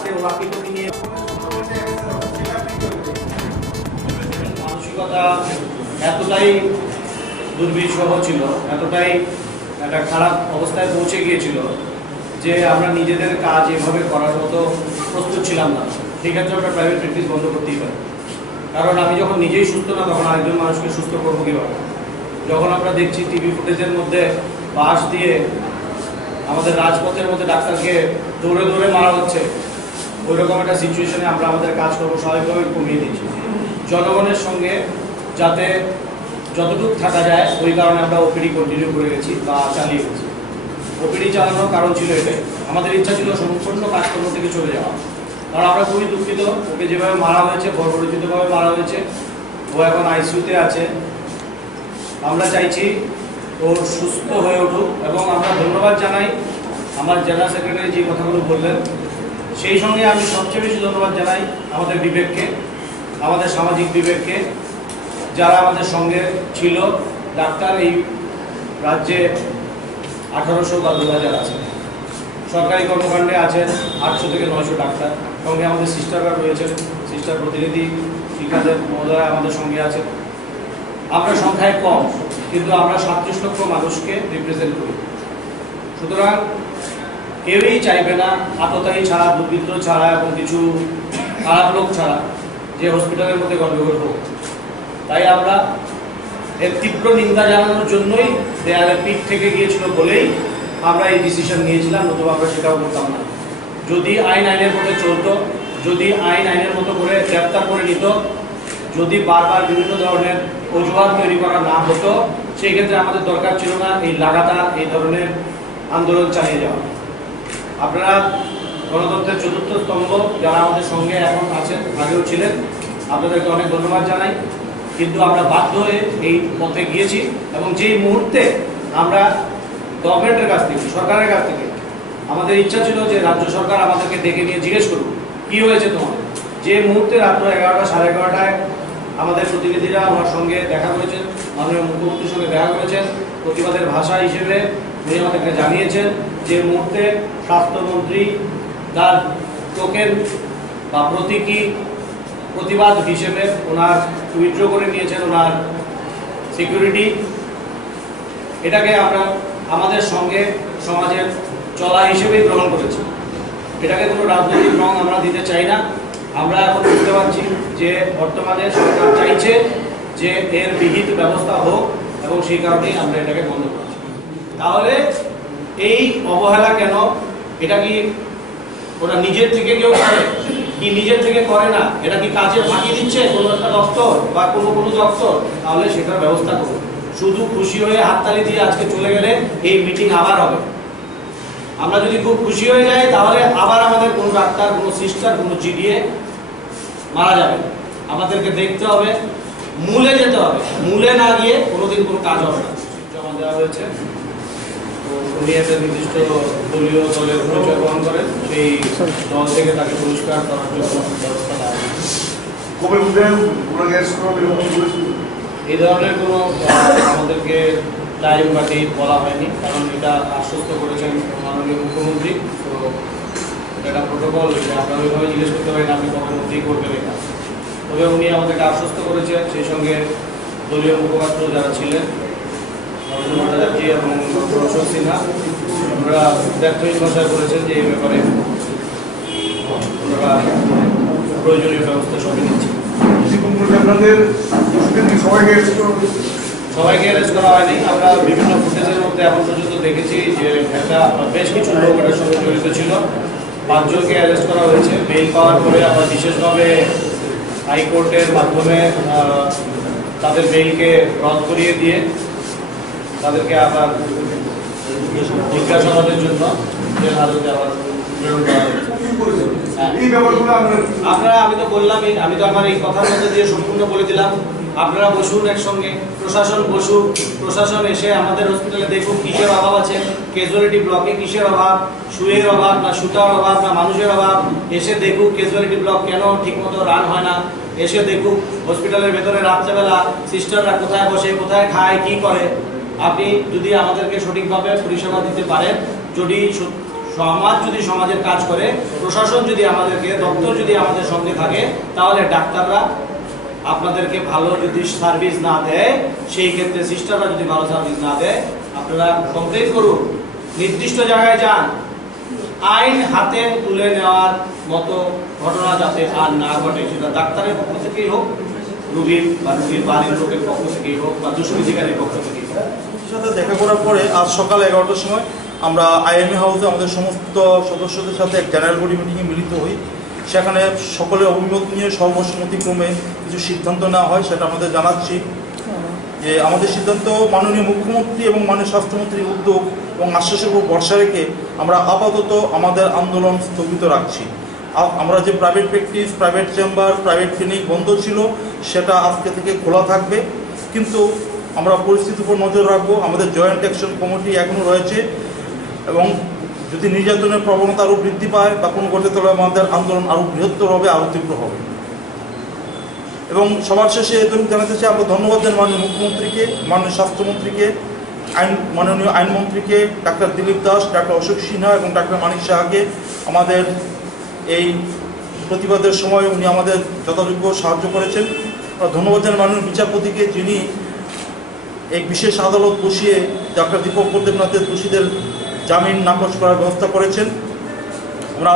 হাতে ওয়াকিটকি নিয়ে মানসিকতা এতটাই দুর্বিষহ ছিল, এতটাই একটা খারাপ অবস্থায় পৌঁছে গিয়েছিল যে আমরা নিজেদের কাজ এভাবে করার মতো প্রস্তুত ছিলাম না। সেক্ষেত্রে আমরা প্রাইভেট প্র্যাকটিস বন্ধ করতেই পারি, কারণ আমি যখন নিজেই সুস্থ না তখন আরেকজন মানুষকে সুস্থ করবো কীভাবে? যখন আমরা দেখছি টিভি ফুটেজের মধ্যে বাঁশ দিয়ে আমাদের রাজপথের মধ্যে ডাক্তারকে দৌড়ে দৌড়ে মারা হচ্ছে, ওই রকম একটা সিচুয়েশনে আমরা আমাদের কাজকর্ম স্বাভাবিকভাবে কমিয়ে দিচ্ছি। জনগণের সঙ্গে যাতে যতটুকু থাকা যায় ওই কারণে আমরা ওপিডি কন্টিনিউ করে গেছি বা চালিয়ে গেছি। ওপিডি চালানোর কারণ ছিল এটাই, আমাদের ইচ্ছা ছিল সম্পূর্ণ কাজকর্ম থেকে চলে যাওয়া। কারণ আমরা খুবই দুঃখিত, ওকে যেভাবে মারা হয়েছে, বর্বরচিতভাবে মারা হয়েছে, ও এখন আইসিইউতে আছে। আমরা চাইছি ও সুস্থ হয়ে উঠুক এবং আমরা ধন্যবাদ জানাই আমার জেলা সেক্রেটারি যে কথাগুলো বললেন, সেই সঙ্গে আমি সবচেয়ে বেশি ধন্যবাদ জানাই আমাদের বিবেককে, আমাদের সামাজিক বিবেককে, যারা আমাদের সঙ্গে ছিল। ডাক্তার এই রাজ্যে 1800 বা 2000 আছে, সরকারি কর্মকাণ্ডে আছেন 800 থেকে 900 ডাক্তার, সঙ্গে আমাদের সিস্টাররা রয়েছেন, সিস্টার প্রতিনিধি শিক্ষাদের মহোদয় আমাদের সঙ্গে আছেন। আমরা সংখ্যায় কম, কিন্তু আমরা 37 লক্ষ মানুষকে রিপ্রেজেন্ট করি। সুতরাং কেউই চাইবে না আততায়ী ছাড়া, দুর্বৃত্ত ছাড়া এবং কিছু খারাপ লোক ছাড়া যে হসপিটালের মধ্যে গণ্ডগোল হোক। তাই আমরা এর তীব্র নিন্দা জানানোর জন্যই দেয়ালে পিঠ থেকে গিয়েছিল বলেই আমরা এই ডিসিশন নিয়েছিলাম, নতুবা আমরা সেটাও করতাম না। যদি আইন আইনের মধ্যে চলতো, যদি আইন আইনের মতো করে গ্রেপ্তার করে নিত, যদি বারবার বিভিন্ন ধরনের অজুহাত তৈরি করা না হতো, সেই ক্ষেত্রে আমাদের দরকার ছিল না এই লাগাতার এই ধরনের আন্দোলন চালিয়ে যাওয়া। আপনারা গণতন্ত্রের চতুর্থ স্তম্ভ যারা আমাদের সঙ্গে এখন আছেন, আগেও ছিলেন, আপনাদেরকে অনেক ধন্যবাদ জানাই। কিন্তু আমরা বাধ্য হয়ে এই পথে গিয়েছি এবং যেই মুহূর্তে আমরা গভর্নমেন্টের কাছ থেকে, সরকারের কাছ থেকে আমাদের ইচ্ছা ছিল যে রাজ্য সরকার আমাদেরকে ডেকে নিয়ে জিজ্ঞেস করুক কী হয়েছে তোমাদের, যে মুহূর্তে রাত্র 11টা সাড়ে 11টায় আমাদের প্রতিনিধিরা আমার সঙ্গে দেখা করেছেন, মাননীয় মুখ্যমন্ত্রীর সঙ্গে দেখা করেছেন, প্রতিবাদের ভাষা হিসেবে উনি আমাদেরকে জানিয়েছেন যে মুহূর্তে স্বাস্থ্যমন্ত্রী তার টোকেন বা প্রতীকী প্রতিবাদ হিসেবে ওনার উইথড্র করে নিয়েছেন ওনার সিকিউরিটি। এটাকে আমরা আমাদের সঙ্গে সমাজের চলা হিসেবেই গ্রহণ করেছি। এটাকে কোনো রাজনৈতিক রং আমরা দিতে চাই না। আমরা এখন বুঝতে পারছি যে বর্তমানে সরকার চাইছে যে এর বিহিত ব্যবস্থা হোক এবং সেই কারণেই আমরা এটাকে বন্ধ করছি। তাহলে এই অবহেলা কেন? এটা কি ওরা নিজের থেকে কেউ করে কি নিজের থেকে করে না? এটা কি কাজে ফাঁকি দিচ্ছে কোনো একটা দপ্তর বা কোনো দপ্তর? তাহলে সেটার ব্যবস্থা করুন। শুধু খুশি হয়ে হাততালি দিয়ে আজকে চলে গেলে এই মিটিং আবার হবে। আমরা যদি খুব খুশি হয়ে যাই তাহলে আবার আমাদের কোনো ডাক্তার, কোনো সিস্টার, কোনো জিডিএ মারা যাবে। আমাদেরকে দেখতে হবে, মূলে যেতে হবে। মূলে না গিয়ে কোনোদিন কোনো কাজ হবে না। জমা দেওয়া হয়েছে, উনি একটা নির্দিষ্ট দলীয় দলের পরিচয় গ্রহণ করেন, সেই দল থেকে তাকে পুরস্কার করার জন্য ব্যবস্থা নেওয়া হয়েছে। এই ধরনের কোনো আমাদেরকে টাইম বা ডেট বলা হয়নি, কারণ এটা আশ্বস্ত করেছেন মাননীয় মুখ্যমন্ত্রী। তো এটা প্রোটোকল, যে আমরা ওইভাবে জিজ্ঞেস করতে পারি না আপনি কবের মধ্যেই করবেন এটা। তবে উনি আমাদেরকে আশ্বস্ত করেছেন, সেই সঙ্গে দলীয় মুখপাত্র যারা ছিলেন ভট্টাচার্য এবং অশোক সিনহা, ওনারা ব্যর্থহীন ভাষায় বলেছেন যে এই ব্যাপারে ওনারা প্রয়োজনীয় ব্যবস্থা সবই নিচ্ছেন। সবাইকে অ্যারেস্ট করা হয়নি। আমরা বিভিন্ন ফুটেজের মধ্যে এখন পর্যন্ত দেখেছি যে একটা বেশ কিছু লোক এটার সঙ্গে জড়িত ছিল। 5 জনকে অ্যারেস্ট করা হয়েছে। বেল পাওয়ার পরে আমরা বিশেষভাবে হাইকোর্টের মাধ্যমে তাদের বেলকে রদ করিয়ে দিয়ে তাদেরকে আবার জিজ্ঞাসাবাদের জন্য জেল হাজতে আবার প্রেরণ করা হয়েছে। আপনারা, আমি তো বললামই, আমি তো আমার এই কথার মধ্যে দিয়ে সম্পূর্ণ বলে দিলাম। আপনারা বসুন একসঙ্গে, প্রশাসন বসুক, প্রশাসন এসে আমাদের হসপিটালে দেখুক কিসের অভাব আছে, ক্যাজুয়ালিটি ব্লকে কিসের অভাব, শুয়ের অভাব না সুতার অভাব না মানুষের অভাব। এসে দেখুক ক্যাজুয়ালিটি ব্লক কেন ঠিকমতো রান হয় না। এসে দেখুক হসপিটালের ভেতরে রাত্রেবেলা সিস্টাররা কোথায় বসে, কোথায় খায়, কি করে। আপনি যদি আমাদেরকে সঠিকভাবে পরিষেবা দিতে পারেন, যদি সমাজ যদি সমাজের কাজ করে, প্রশাসন যদি আমাদেরকে, দপ্তর যদি আমাদের সঙ্গে থাকে, তাহলে ডাক্তাররা আপনাদেরকে ভালো যদি সার্ভিস না দেয়, সেই ক্ষেত্রে সিস্টাররা যদি ভালো সার্ভিস না দেয়, আপনারা কমপ্লেন করুন, নির্দিষ্ট জায়গায় যান। আইন হাতে তুলে নেওয়ার মতো ঘটনা যাতে আর না ঘটে, সেটা ডাক্তারের পক্ষ থেকেই হোক, রোগীর বা রোগীর বাড়ির লোকের পক্ষ থেকেই হোক, বা দুষ্কৃতিকারীর পক্ষ থেকেই হোক। সাথে দেখা করার পরে আজ সকাল 11টার সময় আমরা আইএমএ হাউসে আমাদের সমস্ত সদস্যদের সাথে এক জেনারেল বডি মিটিংয়ে মিলিত হই। সেখানে সকলের অভিমত নিয়ে সর্বসম্মতিক্রমে কিছু সিদ্ধান্ত নেওয়া হয়, সেটা আমাদের জানাচ্ছি। যে আমাদের সিদ্ধান্ত, মাননীয় মুখ্যমন্ত্রী এবং মাননীয় স্বাস্থ্যমন্ত্রীর উদ্যোগ এবং আশ্বাসের উপর ভরসা রেখে আমরা আপাতত আমাদের আন্দোলন স্থগিত রাখছি। আমরা যে private practice, private chamber, private clinic বন্ধ ছিল, সেটা আজকে থেকে খোলা থাকবে, কিন্তু আমরা পরিস্থিতির উপর নজর রাখবো। আমাদের জয়েন্ট অ্যাকশন কমিটি এখনও রয়েছে, এবং যদি নির্যাতনের প্রবণতা আরও বৃদ্ধি পায় বা কোনো ঘটে, তাহলে আমাদের আন্দোলন আরও বৃহত্তর হবে, আরও তীব্র হবে। এবং সবার শেষে এটুকু জানাতে চাই, আমরা ধন্যবাদ জানাই মাননীয় মুখ্যমন্ত্রীকে, মাননীয় স্বাস্থ্যমন্ত্রীকে, মাননীয় আইনমন্ত্রীকে, ডাক্তার দিলীপ দাস, ডাক্তার অশোক সিনহা এবং ডাক্তার মানিক সাহাকে। আমাদের এই প্রতিবাদের সময় উনি আমাদের যথাযোগ্য সাহায্য করেছেন। ধন্যবাদ জানাই মাননীয় বিচারপতিকে, যিনি এক বিশেষ আদালত বসিয়ে ডাক্তার দীপঙ্কর দেবনাথের দোষীদের জামিন নাকচ করার ব্যবস্থা করেছেন। আমরা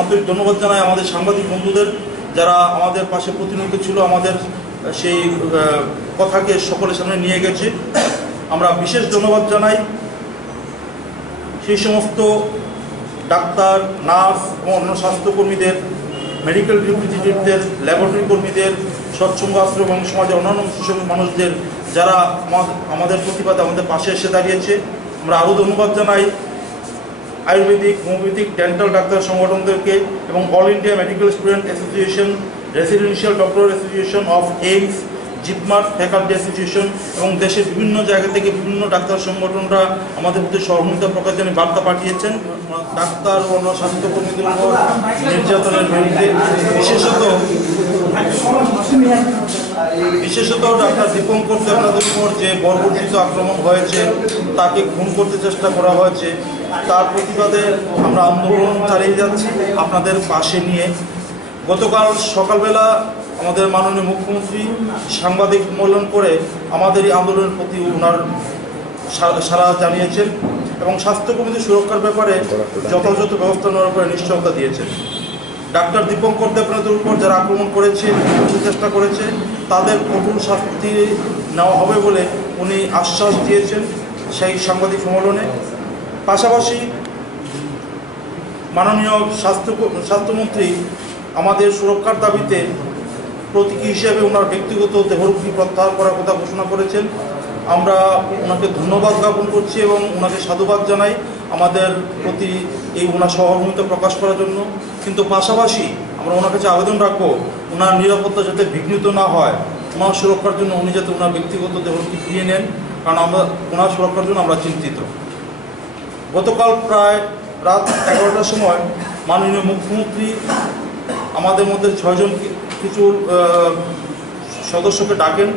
আন্তরিক ধন্যবাদ জানাই আমাদের সাংবাদিক বন্ধুদের, যারা আমাদের পাশে প্রতিনিয়ত ছিল, আমাদের সেই কথাকে সকলের সামনে নিয়ে গেছে। আমরা বিশেষ ধন্যবাদ জানাই সেই সমস্ত ডাক্তার, নার্স এবং অন্য স্বাস্থ্যকর্মীদের, মেডিকেল রিপ্রেজেন্টেটিভদের, ল্যাবরেটরি কর্মীদের, সৎসঙ্গ আশ্রম এবং সমাজের অন্যান্য মানুষদের, যারা আমাদের প্রতিবাদে আমাদের পাশে এসে দাঁড়িয়েছে। আমরা আরও ধন্যবাদ জানাই আয়ুর্বেদিক, হোমিওপ্যাথিক, ডেন্টাল ডাক্তার সংগঠনদেরকে এবং all India medical student association, residential doctor association of AIIMS, JIPMER, faculty association এবং দেশের বিভিন্ন জায়গা থেকে বিভিন্ন ডাক্তার সংগঠনরা আমাদের প্রতি সহমর্মিতা প্রকাশের বার্তা পাঠিয়েছেন। ডাক্তার ও অন্য স্বাস্থ্যকর্মীদের উপর নির্যাতনের বিরুদ্ধে বিশেষত ডাক্তার দীপঙ্কর দেবনাথের উপর যে বর্বরচিত আক্রমণ হয়েছে, তাকে খুন করতে চেষ্টা করা হয়েছে, তার প্রতিবাদে আমরা আন্দোলন চালিয়ে যাচ্ছি আপনাদের পাশে নিয়ে। গতকাল সকালবেলা আমাদের মাননীয় মুখ্যমন্ত্রী সাংবাদিক সম্মেলন করে আমাদের এই আন্দোলনের প্রতি ওনার সাড়া জানিয়েছেন এবং স্বাস্থ্যকর্মীদের সুরক্ষার ব্যাপারে যথাযথ ব্যবস্থা নেওয়ার উপরে নিশ্চয়তা দিয়েছেন। ডাক্তার দীপঙ্কর দেবনাথের উপর যারা আক্রমণ করেছে, চেষ্টা করেছে, তাদের কঠোর শাস্তি নেওয়া হবে বলে উনি আশ্বাস দিয়েছেন সেই সাংবাদিক সম্মেলনে। পাশাপাশি মাননীয় স্বাস্থ্যমন্ত্রী আমাদের সুরক্ষার দাবিতে প্রতীকী হিসেবে ওনার ব্যক্তিগত দেহরক্ষী প্রত্যাহার করার কথা ঘোষণা করেছেন। আমরা ওনাকে ধন্যবাদ জ্ঞাপন করছি এবং ওনাকে সাধুবাদ জানাই আমাদের প্রতি এই ওনার সহমর্মিতা প্রকাশ করার জন্য। কিন্তু পাশাপাশি আমরা ওনার কাছে আবেদন রাখবো, ওনার নিরাপত্তা যাতে বিঘ্নিত না হয়, ওনার সুরক্ষার জন্য উনি যাতে ওনার ব্যক্তিগত দেহরক্ষী ফিরিয়ে নেন, কারণ আমরা ওনার সুরক্ষার জন্য আমরা চিন্তিত। গতকাল প্রায় রাত 11টার সময় মাননীয় মুখ্যমন্ত্রী আমাদের মধ্যে 6 জন কিছু সদস্যকে ডাকেন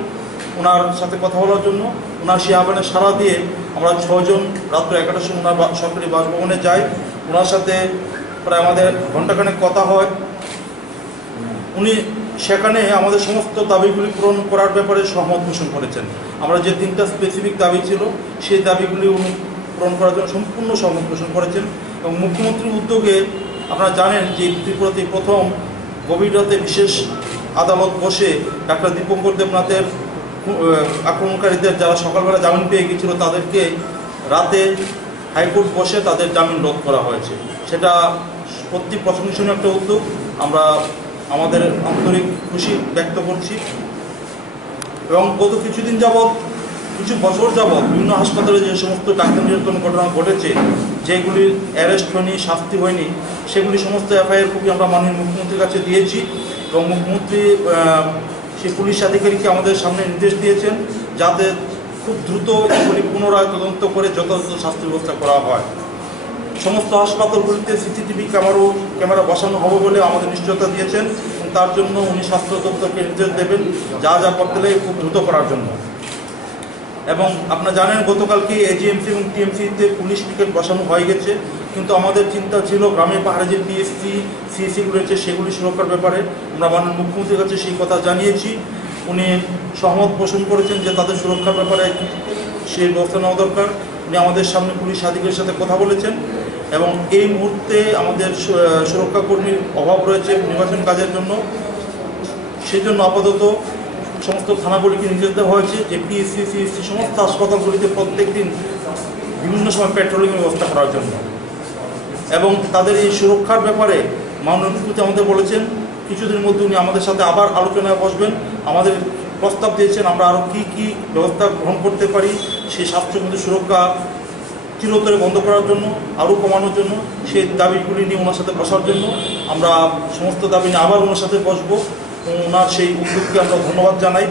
ওনার সাথে কথা বলার জন্য। ওনার সেই আহ্বানে সাড়া দিয়ে আমরা 6 জন রাত্র 11টার সময় ওনার সরকারি বাসভবনে যাই। ওনার সাথে প্রায় আমাদের ঘণ্টাখানেক কথা হয়। উনি সেখানে আমাদের সমস্ত দাবিগুলি পূরণ করার ব্যাপারে সহমত পোষণ করেছেন। আমরা যে 3টা স্পেসিফিক দাবি ছিল, সেই দাবিগুলি উনি পূরণ করার জন্য সম্পূর্ণ সহমত পোষণ করেছেন। এবং মুখ্যমন্ত্রীর উদ্যোগে আপনারা জানেন যে ত্রিপুরাতে প্রথম গভীর রাতে বিশেষ আদালত বসে ডাক্তার দীপঙ্কর দেবনাথের আক্রমণকারীদের যারা সকালবেলা জামিন পেয়ে গিয়েছিল, তাদেরকে রাতে হাইকোর্ট বসে তাদের জামিন রদ করা হয়েছে। সেটা সত্যি প্রশংসনীয় একটা উদ্যোগ। আমরা আমাদের আন্তরিক খুশি ব্যক্ত করছি। এবং গত কিছুদিন যাবৎ, কিছু বছর যাবৎ বিভিন্ন হাসপাতালে যে সমস্ত ডাক্তার নির্যাতন ঘটনা ঘটেছে, যেগুলির অ্যারেস্ট হয়নি, শাস্তি হয়নি, সেগুলি সমস্ত এফআইআর কপি আমরা মাননীয় মুখ্যমন্ত্রীর কাছে দিয়েছি এবং মুখ্যমন্ত্রী সেই পুলিশ আধিকারিককে আমাদের সামনে নির্দেশ দিয়েছেন যাতে খুব দ্রুত এগুলি পুনরায় তদন্ত করে যথাযথ শাস্তি ব্যবস্থা করা হয়। সমস্ত হাসপাতালগুলিতে সিসিটিভি ক্যামেরা বসানো হবে বলে আমাদের নিশ্চয়তা দিয়েছেন এবং তার জন্য উনি স্বাস্থ্য দপ্তরকে নির্দেশ দেবেন যা যা করতে লাগে খুব দ্রুত করার জন্য। এবং আপনারা জানেন গতকালকে এজিএমসি এবং টিএমসিতে পুলিশ পিকেট বসানো হয়ে গেছে, কিন্তু আমাদের চিন্তা ছিল গ্রামের পাহাড়ে যে পিএসসি সিএসসিগুলো রয়েছে সেগুলি সুরক্ষার ব্যাপারে আমরা মাননীয় মুখ্যমন্ত্রীর কাছে সেই কথা জানিয়েছি। উনি সহমত পোষণ করেছেন যে তাদের সুরক্ষার ব্যাপারে সেই ব্যবস্থা নেওয়া দরকার। উনি আমাদের সামনে পুলিশ আধিকারিকের সাথে কথা বলেছেন এবং এই মুহূর্তে আমাদের সুরক্ষা কর্মীর অভাব রয়েছে নির্বাচন কাজের জন্য। সেই জন্য আপাতত সমস্ত থানাগুলিকে নির্দেশ দেওয়া হয়েছে যে পিএসসি সিএসসি সমস্ত হাসপাতালগুলিতে প্রত্যেক দিন বিভিন্ন সময় পেট্রোলিংয়ের ব্যবস্থা করার জন্য এবং তাদের এই সুরক্ষার ব্যাপারে মাননীয় মুখ্যমন্ত্রী আমাদের বলেছেন কিছুদিনের মধ্যে উনি আমাদের সাথে আবার আলোচনায় বসবেন। আমাদের প্রস্তাব দিয়েছেন আমরা আরও কী কী ব্যবস্থা গ্রহণ করতে পারি সেই স্বাস্থ্যকেন্দ্র সুরক্ষা চিরতরে বন্ধ করার জন্য, আরও কমানোর জন্য, সেই দাবিগুলি নিয়ে ওনার সাথে বসার জন্য আমরা সমস্ত দাবি নিয়ে আবার ওনার সাথে বসবো। ওনার সেই উদ্যোগকে আমরা ধন্যবাদ জানাই।